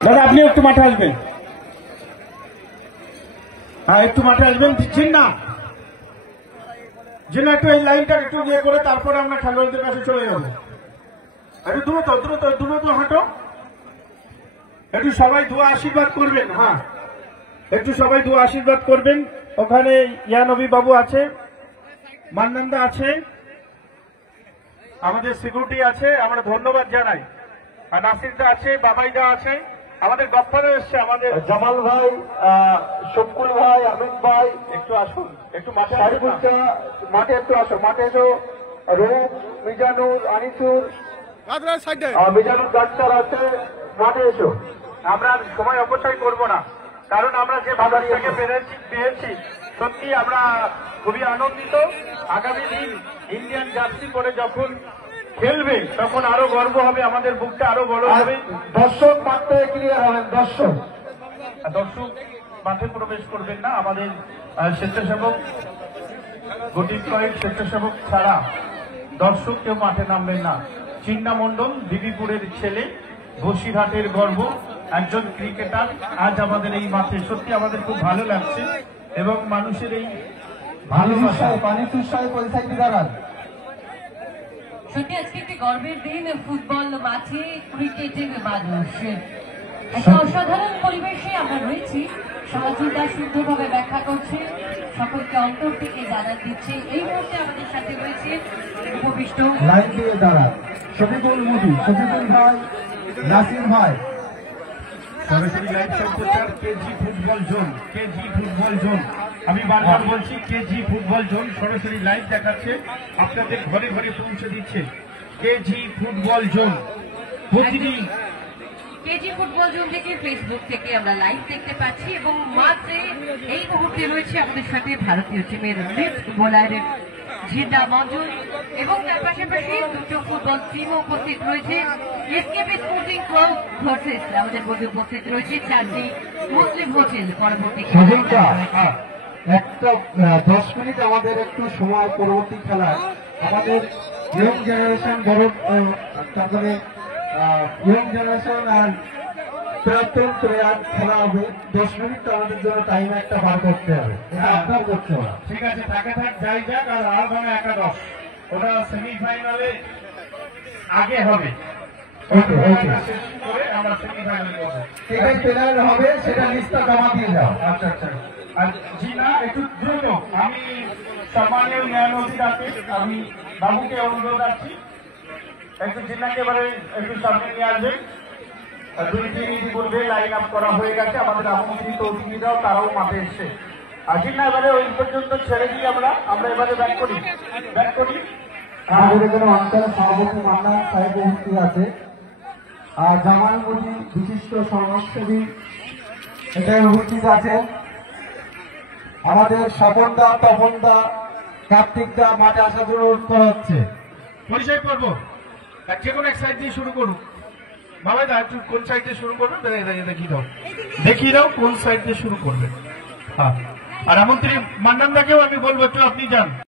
দাদা আপনি একটু মাঠে আসবেন। হ্যাঁ একটু মাঠে আসবেন। জিন্না জিন্না একটু এই লাইনটা একটু ইয়ে করে তারপরে আমরা খেলোয়াড়দের কাছে চলে যাবো। একটু দ্রুত দ্রুত দ্রুত হাঁটো। একটু সবাই দোয়া আশীর্বাদ করবেন। হ্যাঁ একটু সবাই দোয়া আশীর্বাদ করবেন। ওখানে ইয়ানবী বাবু আছে, মান্নান্দা আছে, আমাদের সিকিউরিটি আছে, আমরা ধন্যবাদ জানাই। আর নাসিরদা আছে, বাবাইদা আছে, আমাদের গফফারও এসছে, আমাদের জামাল ভাই, শকুল ভাই, আমিন ভাই, একটু আসুন, একটু মাঠে সারিপুরটা মাঠে একটু আসো, মাঠে এসো। রূপ, মিজানুর, আনিসুর, মিজানুর ডাক্তার আছে, মাঠে এসো। আমরা আর সময় অপচয় করব না, কারণ আমরা যে বাজার থেকে পেয়েছি সত্যি আমরা খুবই আনন্দিত। আগামী দিন ইন্ডিয়ান জার্সি পরে যখন খেলবে তখন আরো গর্ব হবে, আমাদের বুকটা আরো বড় হবে। দর্শক মাঠে ক্লিয়ার হবেন। দর্শক মাঠে প্রবেশ করবেন না। আমাদের স্বেচ্ছাসেবক গঠিত কয়েক স্বেচ্ছাসেবক ছাড়া দর্শক কেউ মাঠে নামবেন না। চিন্না মণ্ডল দিদিপুরের ছেলে, বসিরহাটের গর্ব, একজন ক্রিকেটার আজ আমাদের এই মাঠে। সত্যি আমাদের খুব ভালো লাগছে এবং মানুষের এই ভালোবাসা। সত্যি আজকে একটি গর্বের দিন। ফুটবল মাঠে ক্রিকেটের মানুষ, একটা অসাধারণ পরিবেশে আমরা রয়েছি। সহযোগিতা শুদ্ধভাবে ব্যাখ্যা করছে, সকলকে অন্তর থেকে জানান দিচ্ছে। এই মুহূর্তে আমাদের সাথে রয়েছে উপবিষ্ট লাইন দিয়ে দাঁড়ান শফিকুল মুদি, শফিকুল ভাই, নাসির ভাই। সরাসরি লাইভ সম্প্রচার KG football zone, KG football zone. আমি বারবার বলছি কেজি ফুটবল জোন সরাসরি লাইভ দেখাচ্ছে, আপনাদের ঘরে ঘরে পৌঁছে দিচ্ছে কেজি ফুটবল জোন। প্রতিদিন কেজি ফুটবল জোন থেকে ফেসবুক থেকে আমরা লাইভ দেখতে পাচ্ছি এবং মাত্রে এই মুহূর্তে রয়েছে আমাদের সাথে ভারতীয় টিমের লিফট বোলার জিন্না মঞ্জুর এবং তার পাশাপাশি দুটো ফুটবল টিমও উপস্থিত রয়েছে। এসকেপি স্পোর্টিং ক্লাব ভার্সেস আমাদের মধ্যে উপস্থিত রয়েছে চারটি মুসলিম হোটেল। পরবর্তী একটা 10 মিনিট আমাদের একটু সময় পরবর্তী খেলা আমাদের ইয়ং জেনারেশন, বড় তারপরে ইয়ং জেনারেশন আর প্রাক্তন প্লেয়ার খেলা হবে। 10 মিনিট আমাদের জন্য টাইম একটা বার করতে হবে, এটা আপনার করতে হবে। ঠিক আছে, থাকে থাক যাই যাক। আর আলবামে একাদশ ওটা সেমিফাইনালে আগে হবে, আমরা সেমিফাইনালে যাবো। এটাই প্লেয়ার হবে, সেটা লিস্টটা জমা দিয়ে যাও। আচ্ছা আচ্ছা। আর জি না একটু দ্রুত, আমি সম্মানীয় ন্যায়াধীশকে আমি বাবুকে অনুরোধ আছি একটু জিন্নাকে এবারে একটু সামনে নিয়ে আসবেন। 2-3 মিনিট পূর্বে লাইন আপ করা হয়ে গেছে, আমাদের আমন্ত্রিত অতিথিরাও তারাও মাঠে এসছে। আসি না এবারে ওই পর্যন্ত ছেড়ে দিই আমরা এবারে ব্যাক করি। আমাদের এখানে অঞ্চল সভাপতি মান্নান সাহেব উপস্থিত আছে, আর জামাল মুদি বিশিষ্ট সমাজসেবী এখানে উপস্থিত আছে। আমাদের স্বপনদা, তপনদা, কার্তিকদা মাঠে আসার জন্য অনুরোধ করা হচ্ছে। পরিচয় পর্ব যে কোনো এক সাইড দিয়ে শুরু করুন। বাবা দা একটু কোন সাইড দিয়ে শুরু করবেন দেখিয়ে দাও কোন সাইড দিয়ে শুরু করবেন। হ্যাঁ, আর আমন্ত্রী মান্নানদাকেও আমি বলবো একটু আপনি যান।